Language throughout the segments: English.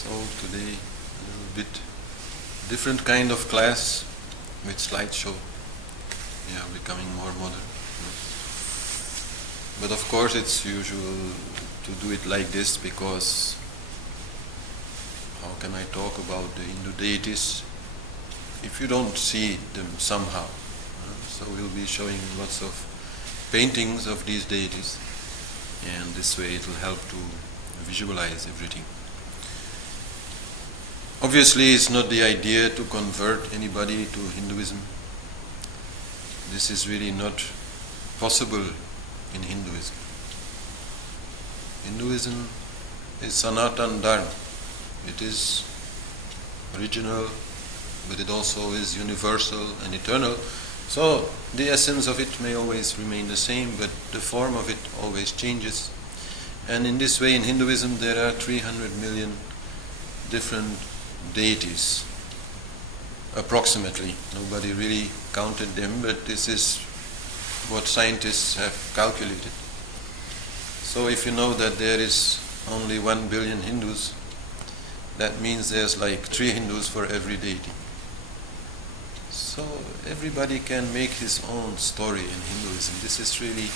So today a little bit different kind of class with slideshow. We are becoming more modern. But of course it's usual to do it like this because how can I talk about the Hindu deities if you don't see them somehow? So we'll be showing lots of paintings of these deities, and this way it will help to visualize everything. Obviously it's not the idea to convert anybody to Hinduism. This is really not possible in Hinduism. Hinduism is Sanatan Dharma. It is original, but it also is universal and eternal. So the essence of it may always remain the same, but the form of it always changes. And in this way in Hinduism there are 300 million different deities, approximately. Nobody really counted them, but this is what scientists have calculated. So if you know that there is only 1 billion Hindus, that means there's like 3 Hindus for every deity. So everybody can make his own story in Hinduism. This is really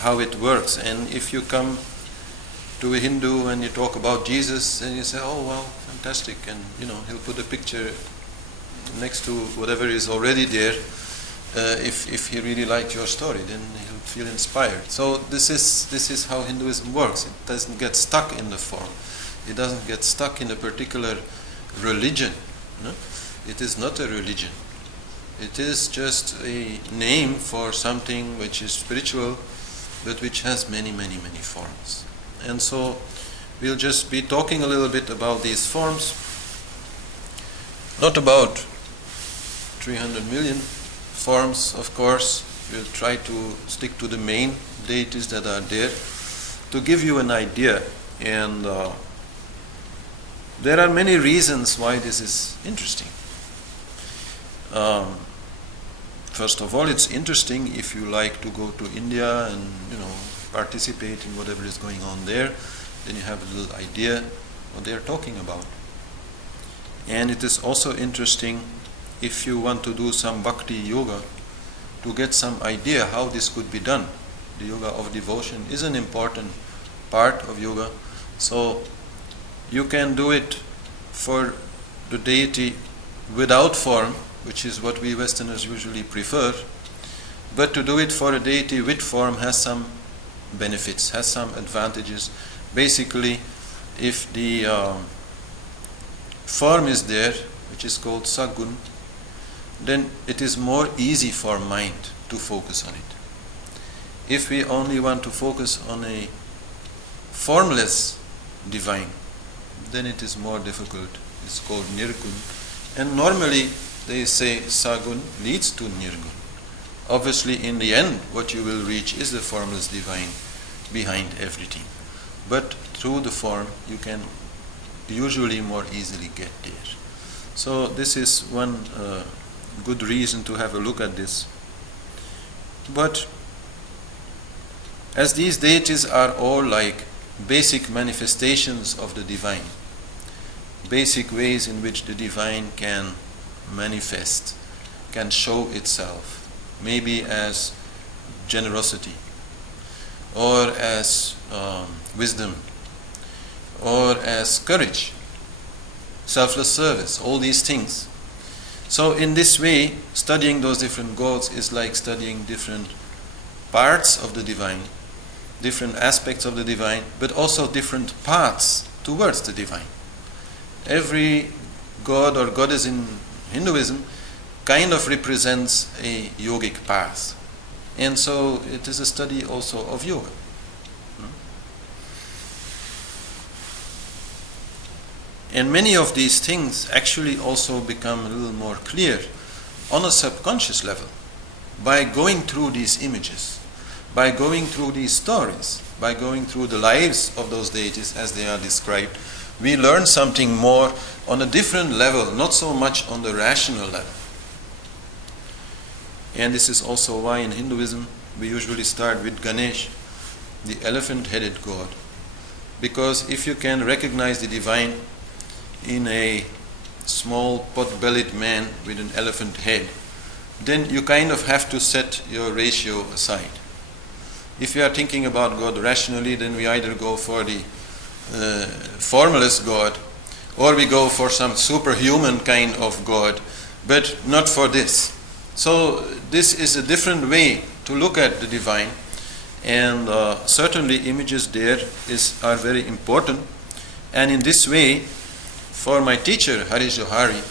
how it works. And if you come to a Hindu and you talk about Jesus and you say, oh wow, fantastic, and he'll put a picture next to whatever is already there. If he really liked your story, then he'll feel inspired. So this is how Hinduism works. It doesn't get stuck in the form. It doesn't get stuck in a particular religion. No? It is not a religion. It is just a name for something which is spiritual, but which has many, many, many forms. And so we'll just be talking a little bit about these forms, not about 300 million forms, of course. We'll try to stick to the main deities that are there to give you an idea. And there are many reasons why this is interesting. First of all, it's interesting if you like to go to India and participate in whatever is going on there. Then you have a little idea what they are talking about. And it is also interesting if you want to do some bhakti yoga to get some idea how this could be done. The yoga of devotion is an important part of yoga. So you can do it for the deity without form, which is what we Westerners usually prefer. But to do it for a deity with form has some benefits, has some advantages. Basically, if the form is there, which is called sagun, then it is more easy for mind to focus on it. If we only want to focus on a formless divine, then it is more difficult. It's called nirgun. And normally they say sagun leads to nirgun. Obviously in the end what you will reach is the formless divine behind everything. But through the form you can usually more easily get there. So this is one good reason to have a look at this. But as these deities are all like basic manifestations of the divine, basic ways in which the divine can manifest, can show itself, maybe as generosity, or as wisdom, or as courage, selfless service, all these things. So in this way, studying those different gods is like studying different parts of the divine, different aspects of the divine, but also different paths towards the divine. Every god or goddess in Hinduism kind of represents a yogic path. And so it is a study also of yoga. And many of these things actually also become a little more clear on a subconscious level by going through these images, by going through these stories, by going through the lives of those deities as they are described. We learn something more on a different level, not so much on the rational level. And this is also why in Hinduism we usually start with Ganesh, the elephant-headed god. because if you can recognize the divine in a small pot-bellied man with an elephant head, then you kind of have to set your ratio aside. If you are thinking about God rationally, then we either go for the formless God, or we go for some superhuman kind of God, but not for this. So this is a different way to look at the divine, and certainly images there are very important. And in this way, for my teacher Hari Johari,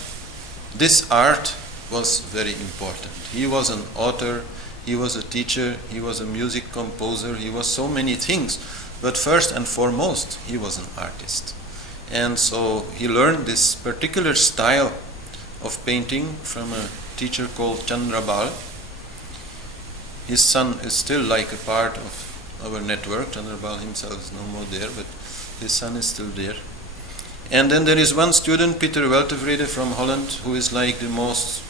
this art was very important. He was an author, he was a teacher, he was a music composer, he was so many things, but first and foremost he was an artist. And so he learned this particular style of painting from a teacher called Chandrabal. His son is still like a part of our network. Chandrabal himself is no more there, but his son is still there. And then there is one student, Pieter Weltevrede from Holland, who is like the most,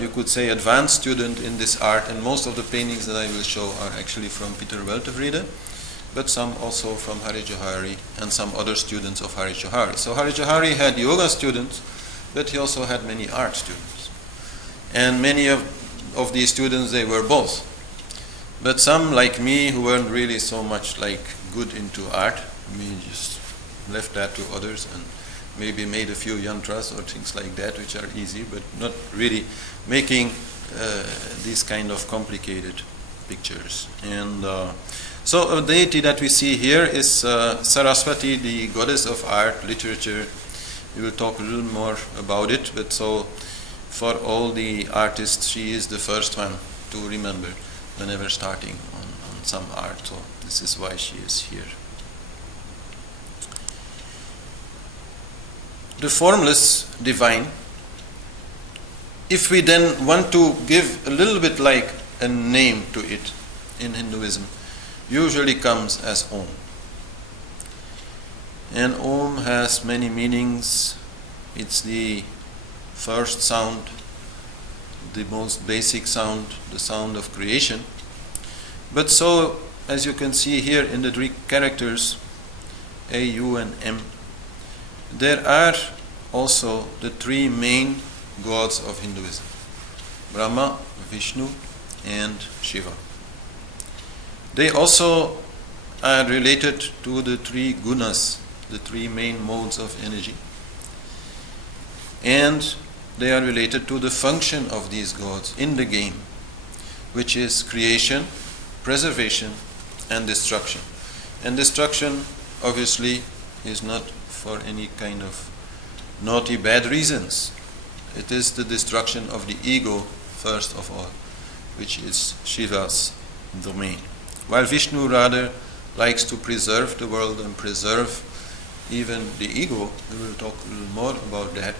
you could say, advanced student in this art, and most of the paintings that I will show are actually from Pieter Weltevrede, but some also from Hari Johari and some other students of Hari Johari. So Hari Johari had yoga students, but he also had many art students. And many of these students, they were both. But some, like me, who weren't really so much like good into art, we just left that to others and maybe made a few yantras or things like that, which are easy, but not really making these kind of complicated pictures. And so a deity that we see here is Saraswati, the goddess of art, literature. We will talk a little more about it, but so for all the artists, she is the first one to remember whenever starting on some art. So this is why she is here. The formless divine, if we then want to give a little bit like a name to it in Hinduism, usually comes as Om. And Om has many meanings. It's the first sound, the most basic sound, the sound of creation. But so, as you can see here in the Greek characters, A, U and M, there are also the three main gods of Hinduism: Brahma, Vishnu and Shiva. They also are related to the three gunas, the three main modes of energy. And they are related to the function of these gods in the game, which is creation, preservation and destruction. And destruction obviously is not for any kind of naughty bad reasons. It is the destruction of the ego first of all, which is Shiva's domain. While Vishnu rather likes to preserve the world and preserve even the ego, we will talk a little more about that,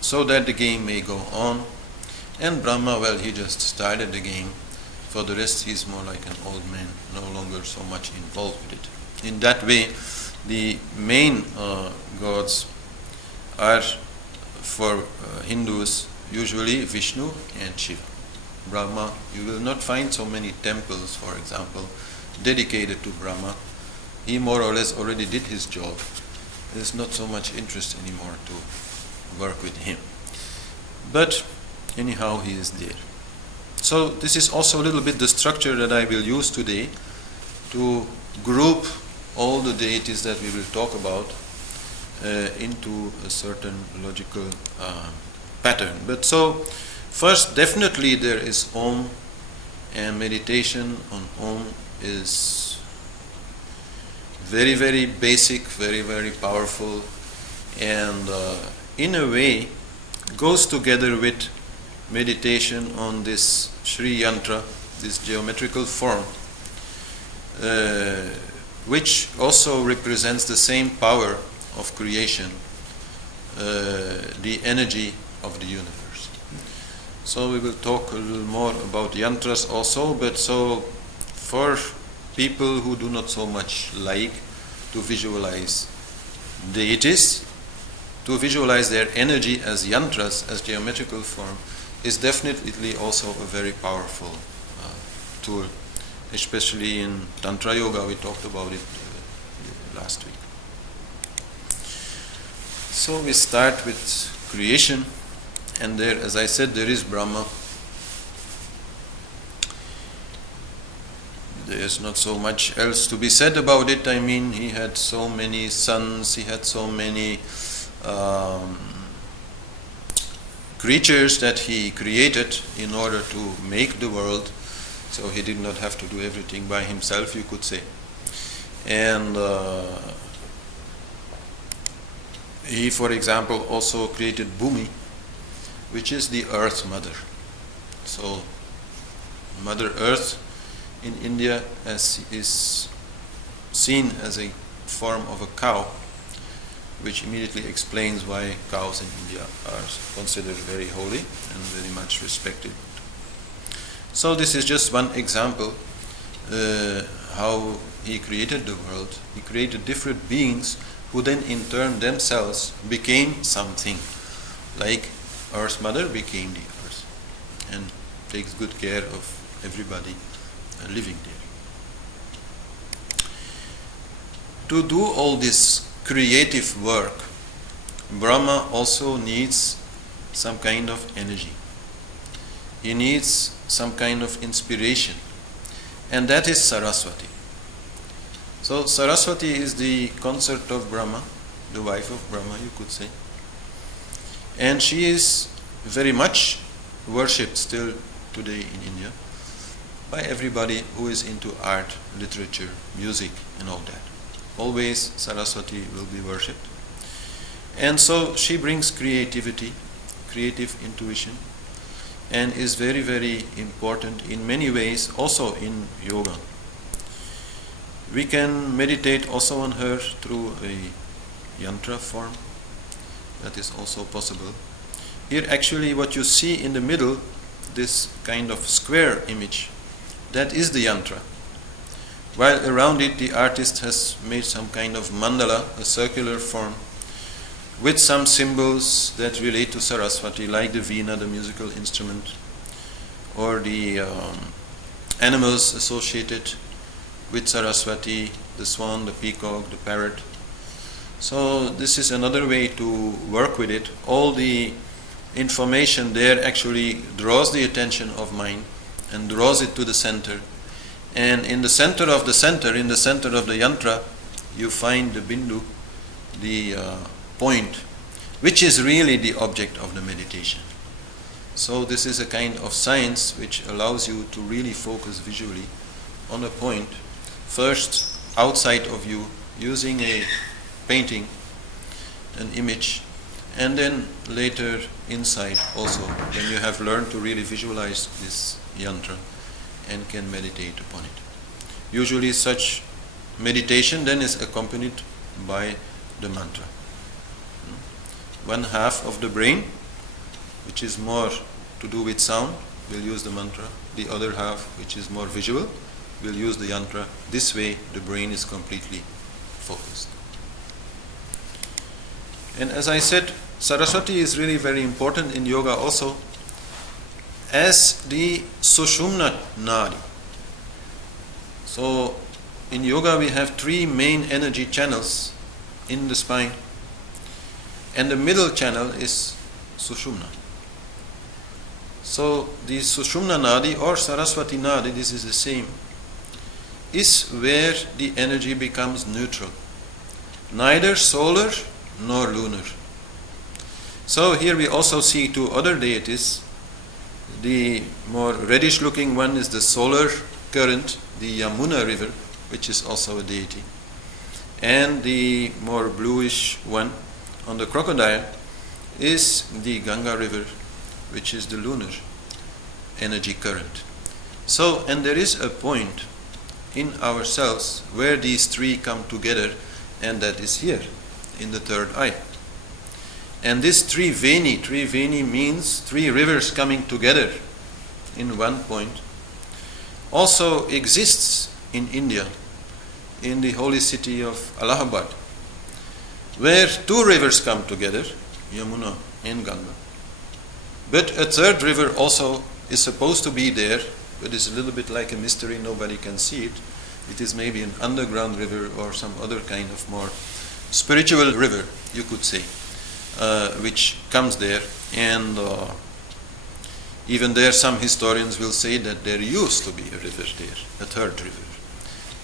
so that the game may go on. And Brahma, well, he just started the game. For the rest, he's more like an old man, no longer so much involved with it. In that way, the main gods are, for Hindus, usually Vishnu and Shiva. Brahma, you will not find so many temples, for example, dedicated to Brahma. He more or less already did his job. There's not so much interest anymore to work with him. But anyhow, he is there. So this is also a little bit the structure that I will use today to group all the deities that we will talk about into a certain logical pattern. But so first, definitely there is Om, and meditation on Om is very, very basic, very, very powerful, and in a way goes together with meditation on this Sri Yantra, this geometrical form, which also represents the same power of creation, the energy of the universe. So we will talk a little more about yantras also, but so for people who do not so much like to visualize deities, to visualize their energy as yantras, as geometrical form, is definitely also a very powerful tool especially in Tantra Yoga. We talked about it last week. So we start with creation, and there, as I said, there is Brahma. There's not so much else to be said about it. I mean, he had so many sons, he had so many creatures that he created in order to make the world. So he did not have to do everything by himself, you could say. And he, for example, also created Bhumi, which is the Earth Mother. So Mother Earth in India is seen as a form of a cow, which immediately explains why cows in India are considered very holy and very much respected. So this is just one example how he created the world. He created different beings who then in turn themselves became something, like Earth Mother became the earth and takes good care of everybody living there. To do all this creative work, Brahma also needs some kind of energy. He needs some kind of inspiration, and that is Saraswati. So Saraswati is the consort of Brahma, the wife of Brahma, you could say. And she is very much worshipped still today in India by everybody who is into art, literature, music and all that. Always Saraswati will be worshipped. And so she brings creativity, creative intuition, and is very, very important in many ways, also in yoga. We can meditate also on her through a yantra form. That is also possible. Here actually what you see in the middle, this kind of square image, that is the yantra. While around it the artist has made some kind of mandala, a circular form, with some symbols that relate to Saraswati, like the veena, the musical instrument, or the animals associated with Saraswati, the swan, the peacock, the parrot. So this is another way to work with it. All the information there actually draws the attention of mind and draws it to the center. And in the center of the center, in the center of the yantra, you find the bindu, the point, which is really the object of the meditation. So this is a kind of science which allows you to really focus visually on a point, first outside of you, using a painting, an image, and then later inside also, when you have learned to really visualize this yantra and can meditate upon it. Usually such meditation then is accompanied by the mantra. One half of the brain, which is more to do with sound, will use the mantra. The other half, which is more visual, will use the yantra. This way the brain is completely focused. And as I said, Saraswati is really very important in yoga also as the Sushumna Nadi. So in yoga we have three main energy channels in the spine, and the middle channel is Sushumna. So the Sushumna Nadi or Saraswati Nadi, this is the same, is where the energy becomes neutral, neither solar nor lunar. So here we also see two other deities. The more reddish looking one is the solar current, the Yamuna river, which is also a deity. And the more bluish one on the crocodile is the Ganga river, which is the lunar energy current. So, and there is a point in ourselves where these three come together, and that is here in the third eye. And this Triveni means three rivers coming together in one point, also exists in India, in the holy city of Allahabad, where two rivers come together, Yamuna and Ganga. But a third river also is supposed to be there, but it's a little bit like a mystery, nobody can see it. It is maybe an underground river or some other kind of more spiritual river, you could say, which comes there. And even there some historians will say that there used to be a river there, a third river.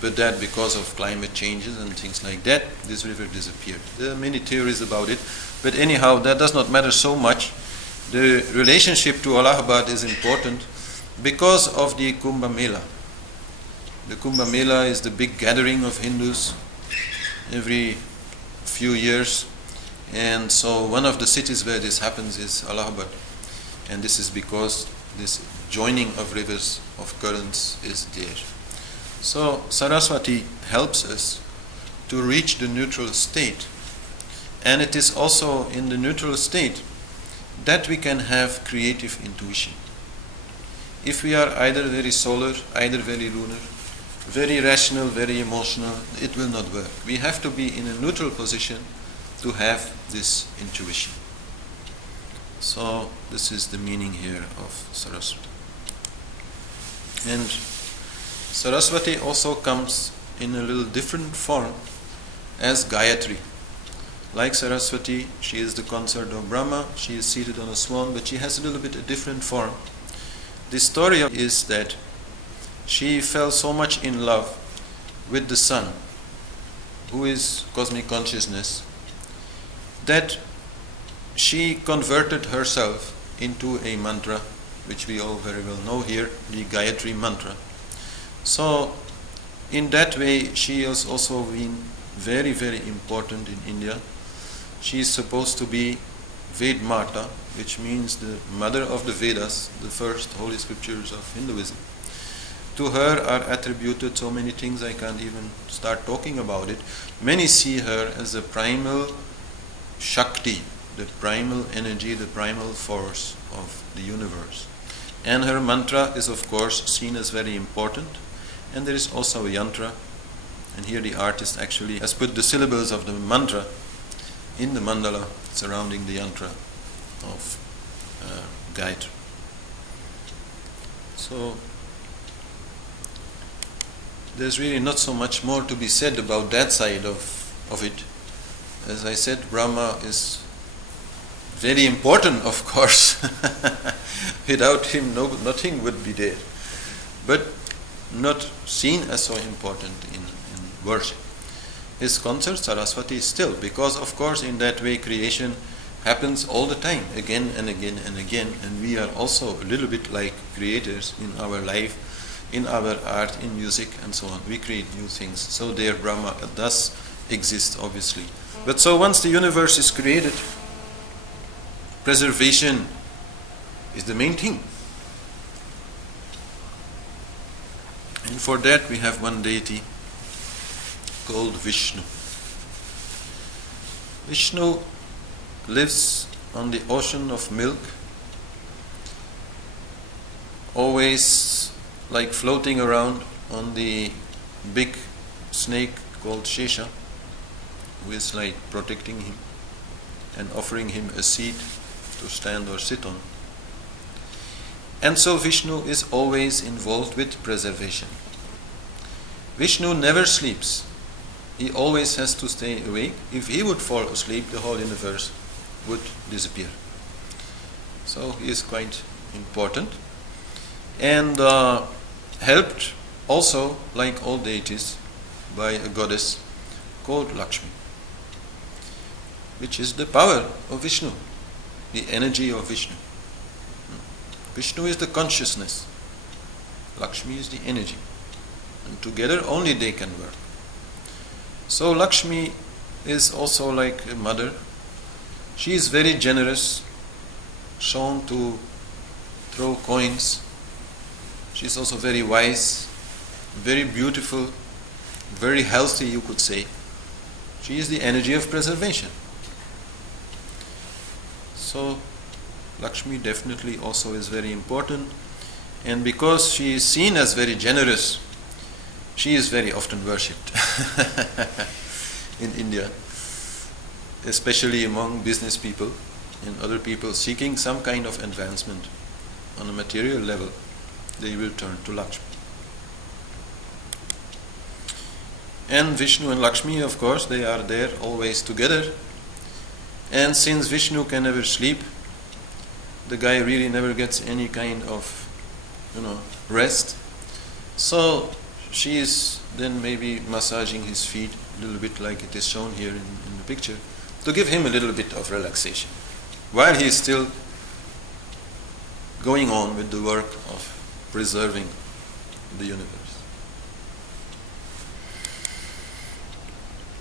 But that because of climate changes and things like that, this river disappeared. There are many theories about it, but anyhow, that does not matter so much. The relationship to Allahabad is important because of the Kumbh Mela. The Kumbh Mela is the big gathering of Hindus every few years, and so one of the cities where this happens is Allahabad, and this is because this joining of rivers, of currents is there. So Saraswati helps us to reach the neutral state, and it is also in the neutral state that we can have creative intuition. If we are either very solar, either very lunar, very rational, very emotional, it will not work. We have to be in a neutral position to have this intuition. So this is the meaning here of Saraswati. And Saraswati also comes in a little different form as Gayatri. Like Saraswati, she is the consort of Brahma, she is seated on a swan, but she has a little bit a different form. The story is that she fell so much in love with the sun, who is cosmic consciousness, that she converted herself into a mantra, which we all very well know here, the Gayatri mantra. So, in that way, she has also been very, very important in India. She is supposed to be Ved Mata, which means the mother of the Vedas, the first holy scriptures of Hinduism. To her are attributed so many things I can't even start talking about it. Many see her as the primal Shakti, the primal energy, the primal force of the universe. And her mantra is of course seen as very important. And there is also a yantra. And here the artist actually has put the syllables of the mantra in the mandala surrounding the yantra of Gayatri. So there's really not so much more to be said about that side of it. As I said, Brahma is very important, of course. Without him, nothing would be there. But not seen as so important in worship. His consort Saraswati is still, because of course in that way creation happens all the time, again and again and again, and we are also a little bit like creators in our life, in our art, in music and so on. We create new things. So there Brahma does exist, obviously. But so once the universe is created, preservation is the main thing. And for that we have one deity called Vishnu. Vishnu lives on the ocean of milk, always like floating around on the big snake called Shesha, who is like protecting him and offering him a seat to stand or sit on. And so Vishnu is always involved with preservation. Vishnu never sleeps. He always has to stay awake. If he would fall asleep, the whole universe would disappear. So he is quite important. And helped also, like all deities, by a goddess called Lakshmi, which is the power of Vishnu, the energy of Vishnu. Vishnu is the consciousness, Lakshmi is the energy, and together only they can work. So Lakshmi is also like a mother. She is very generous, shown to throw coins. She is also very wise, very beautiful, very healthy, you could say. She is the energy of preservation. So Lakshmi definitely also is very important, and because she is seen as very generous, she is very often worshipped in India, especially among business people and other people seeking some kind of advancement on a material level. they will turn to Lakshmi. And Vishnu and Lakshmi, of course, they are there always together. And since Vishnu can never sleep, the guy really never gets any kind of, rest. So she is then maybe massaging his feet a little bit like it is shown here in the picture, to give him a little bit of relaxation, while he is still going on with the work of preserving the universe.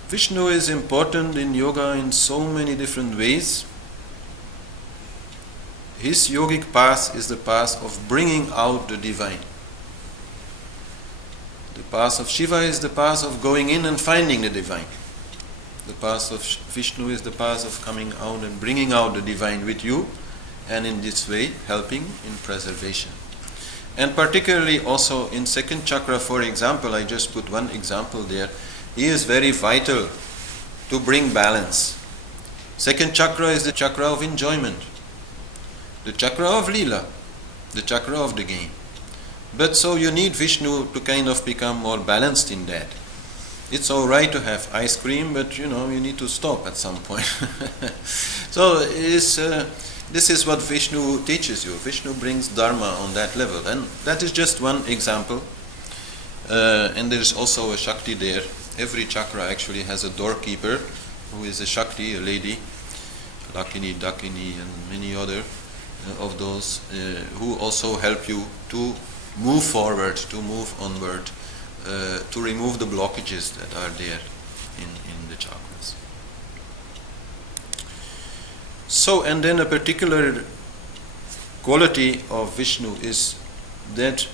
Vishnu is important in yoga in so many different ways. His yogic path is the path of bringing out the divine. The path of Shiva is the path of going in and finding the divine. The path of Vishnu is the path of coming out and bringing out the divine with you, and in this way helping in preservation. And particularly also in second chakra, for example, I just put one example there, he is very vital to bring balance. Second chakra is the chakra of enjoyment, the chakra of Leela, the chakra of the game. But so you need Vishnu to kind of become more balanced in that. It's all right to have ice cream, but you need to stop at some point. So this is what Vishnu teaches you. Vishnu brings Dharma on that level, and that is just one example. And there is also a Shakti there. Every chakra actually has a doorkeeper who is a Shakti, a lady, Lakini, Dakini, and many other of those who also help you to move forward, to move onward, to remove the blockages that are there in the chakras. So, and then a particular quality of Vishnu is that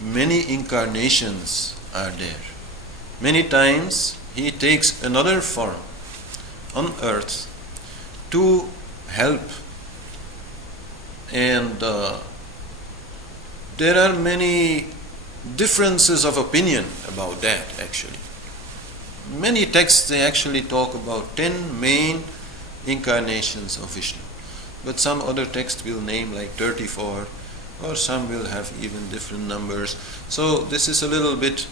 many incarnations are there. Many times he takes another form on earth to help, and there are many differences of opinion about that actually. Many texts, they actually talk about 10 main incarnations of Vishnu, but some other texts will name like 34, or some will have even different numbers. So this is a little bit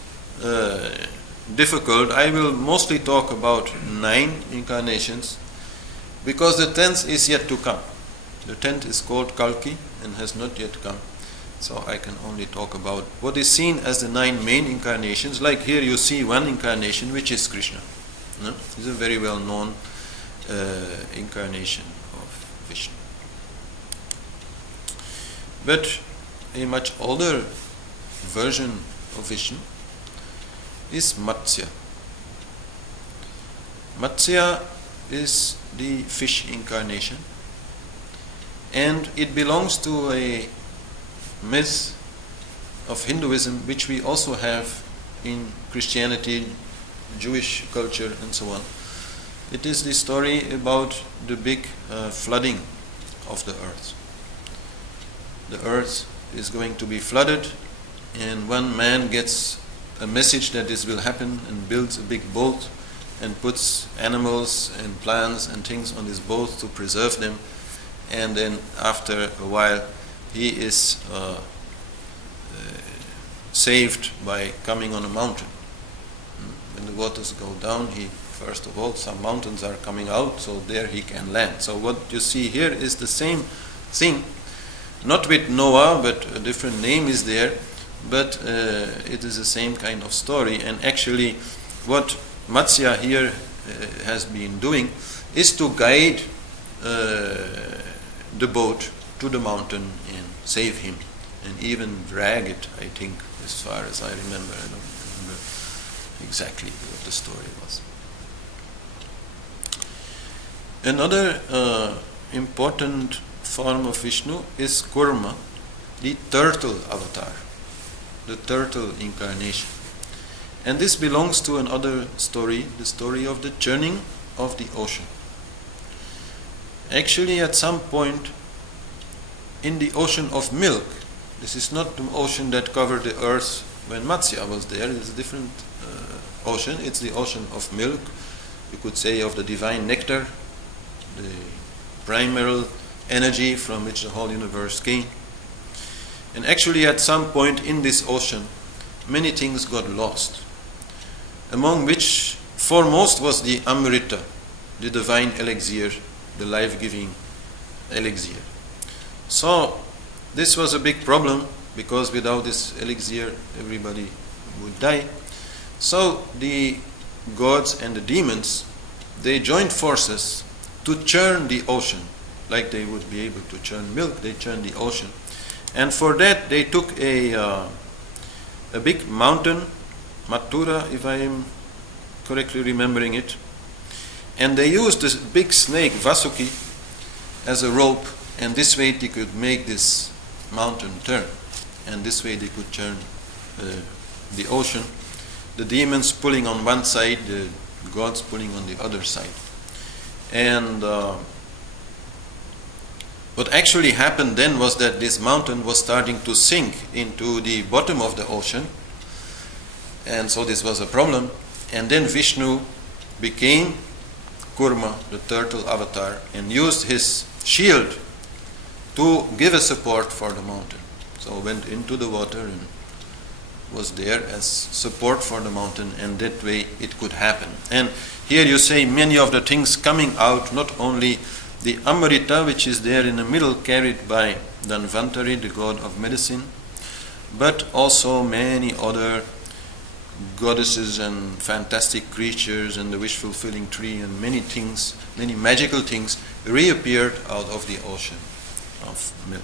difficult. I will mostly talk about 9 incarnations, because the 10th is yet to come. The 10th is called Kalki and has not yet come. So I can only talk about what is seen as the 9 main incarnations. Like here you see one incarnation, which is Krishna. No? He's a very well known incarnation of Vishnu. But a much older version of Vishnu is Matsya. Matsya is the fish incarnation, and it belongs to a myth of Hinduism, which we also have in Christianity, Jewish culture, and so on. It is the story about the big flooding of the earth. The earth is going to be flooded, and one man gets a message that this will happen and builds a big boat and puts animals and plants and things on this boat to preserve them, and then after a while he is saved by coming on a mountain. When the waters go down, first of all, some mountains are coming out, so there he can land. So what you see here is the same thing, not with Noah, but a different name is there, but it is the same kind of story. And actually what Matsya here has been doing is to guide the boat to the mountain and save him, and even drag it, I think, as far as I remember. I don't remember exactly what the story was. Another important form of Vishnu is Kurma, the turtle avatar, the turtle incarnation. And this belongs to another story, the story of the churning of the ocean. Actually, at some point in the ocean of milk, this is not the ocean that covered the earth when Matsya was there, it's a different ocean, it's the ocean of milk, you could say of the divine nectar, the primal energy from which the whole universe came. And actually at some point in this ocean, many things got lost, among which foremost was the Amrita, the divine elixir, the life-giving elixir. So this was a big problem, because without this elixir everybody would die. So the gods and the demons, they joined forces to churn the ocean. Like they would be able to churn milk, they churned the ocean. And for that they took a big mountain, Mathura, if I am correctly remembering it, and they used this big snake, Vasuki, as a rope, and this way they could make this mountain turn, and this way they could churn the ocean. The demons pulling on one side, the gods pulling on the other side. And what actually happened then was that this mountain was starting to sink into the bottom of the ocean, and so this was a problem. And then Vishnu became Kurma, the turtle avatar, and used his shield to give a support for the mountain. So went into the water and was there as support for the mountain, and that way it could happen. And here you say many of the things coming out, not only the Amrita, which is there in the middle, carried by Dhanvantari, the god of medicine, but also many other goddesses and fantastic creatures and the wish-fulfilling tree and many things, many magical things reappeared out of the ocean of milk.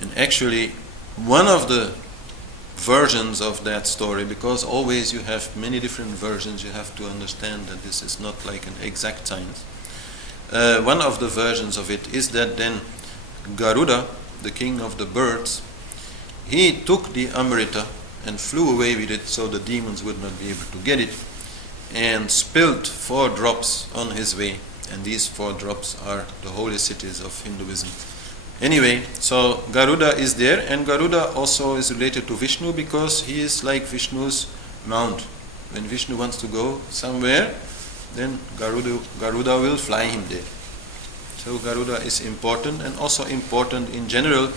And actually, one of the versions of that story, because always you have many different versions, you have to understand that this is not like an exact science. One of the versions of it is that then Garuda, the king of the birds, he took the Amrita and flew away with it so the demons would not be able to get it, and spilled 4 drops on his way, and these 4 drops are the holy cities of Hinduism. Anyway, so Garuda is there, and Garuda also is related to Vishnu because he is like Vishnu's mount. When Vishnu wants to go somewhere, then Garuda will fly him there. So Garuda is important, and also important in general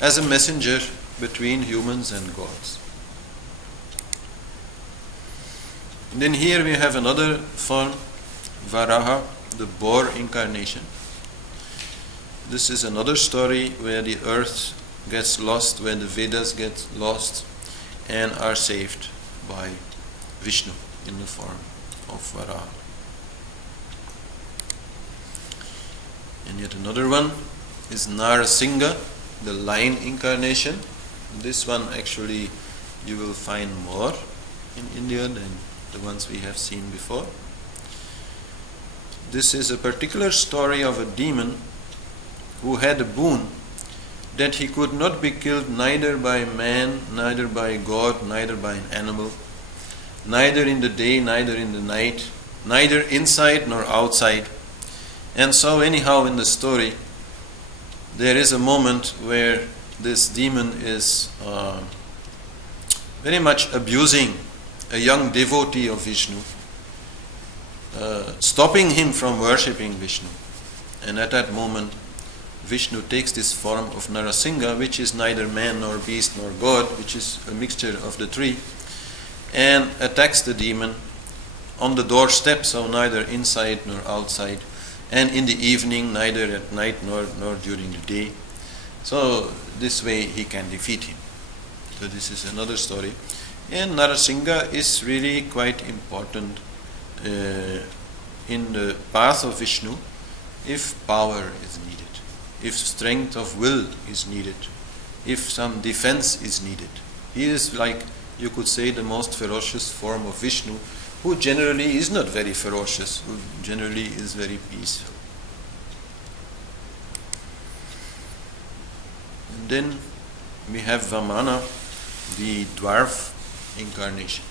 as a messenger between humans and gods. And then here we have another form, Varaha, the boar incarnation. This is another story where the earth gets lost, where the Vedas get lost and are saved by Vishnu in the form of Varaha. And yet another one is Narasingha, the lion incarnation. This one actually you will find more in India than the ones we have seen before. This is a particular story of a demon who had a boon that he could not be killed neither by man, neither by God, neither by an animal, neither in the day, neither in the night, neither inside nor outside. And so anyhow in the story, there is a moment where this demon is very much abusing a young devotee of Vishnu, stopping him from worshipping Vishnu. And at that moment, Vishnu takes this form of Narasingha, which is neither man nor beast nor God, which is a mixture of the three, and attacks the demon on the doorstep, so neither inside nor outside, and in the evening, neither at night nor during the day. So this way he can defeat him. So this is another story. And Narasingha is really quite important in the path of Vishnu if power is needed, if strength of will is needed, if some defense is needed. He is like, you could say, the most ferocious form of Vishnu, who generally is not very ferocious, who generally is very peaceful. And then we have Vamana, the dwarf incarnation.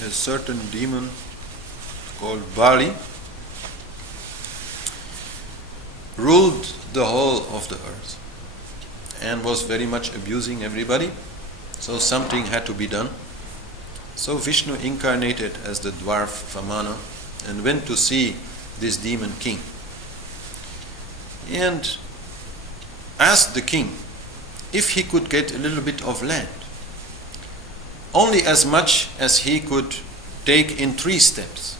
A certain demon called Bali ruled the whole of the earth and was very much abusing everybody. So something had to be done. So Vishnu incarnated as the dwarf Vamana and went to see this demon king, and asked the king if he could get a little bit of land, only as much as he could take in 3 steps.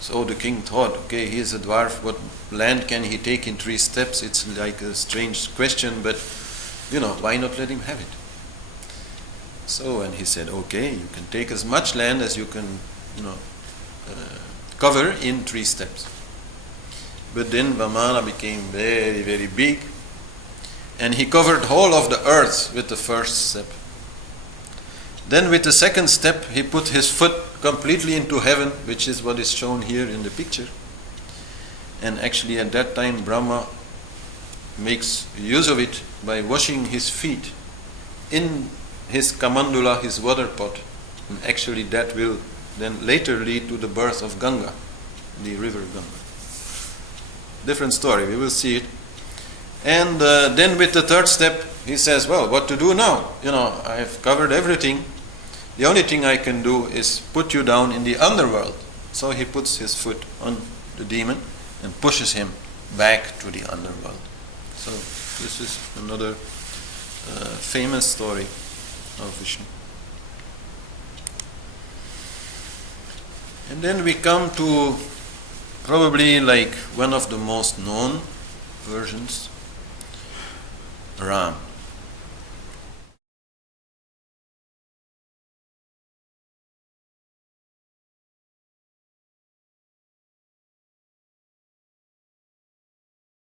So the king thought, okay, he is a dwarf, what land can he take in 3 steps? It's like a strange question, but why not let him have it? So, and he said, okay, you can take as much land as you can, cover in 3 steps. But then Vamana became very, very big, and he covered whole of the earth with the first step. Then with the second step, he put his foot completely into heaven, which is what is shown here in the picture. And actually at that time, Brahma makes use of it by washing his feet in his kamandula, his water pot. And actually that will then later lead to the birth of Ganga, the river Ganga. Different story, we will see it. And then with the third step, he says, well, what to do now? I have covered everything. The only thing I can do is put you down in the underworld. So he puts his foot on the demon and pushes him back to the underworld. So this is another famous story of Vishnu. And then we come to probably like one of the most known versions, Ram.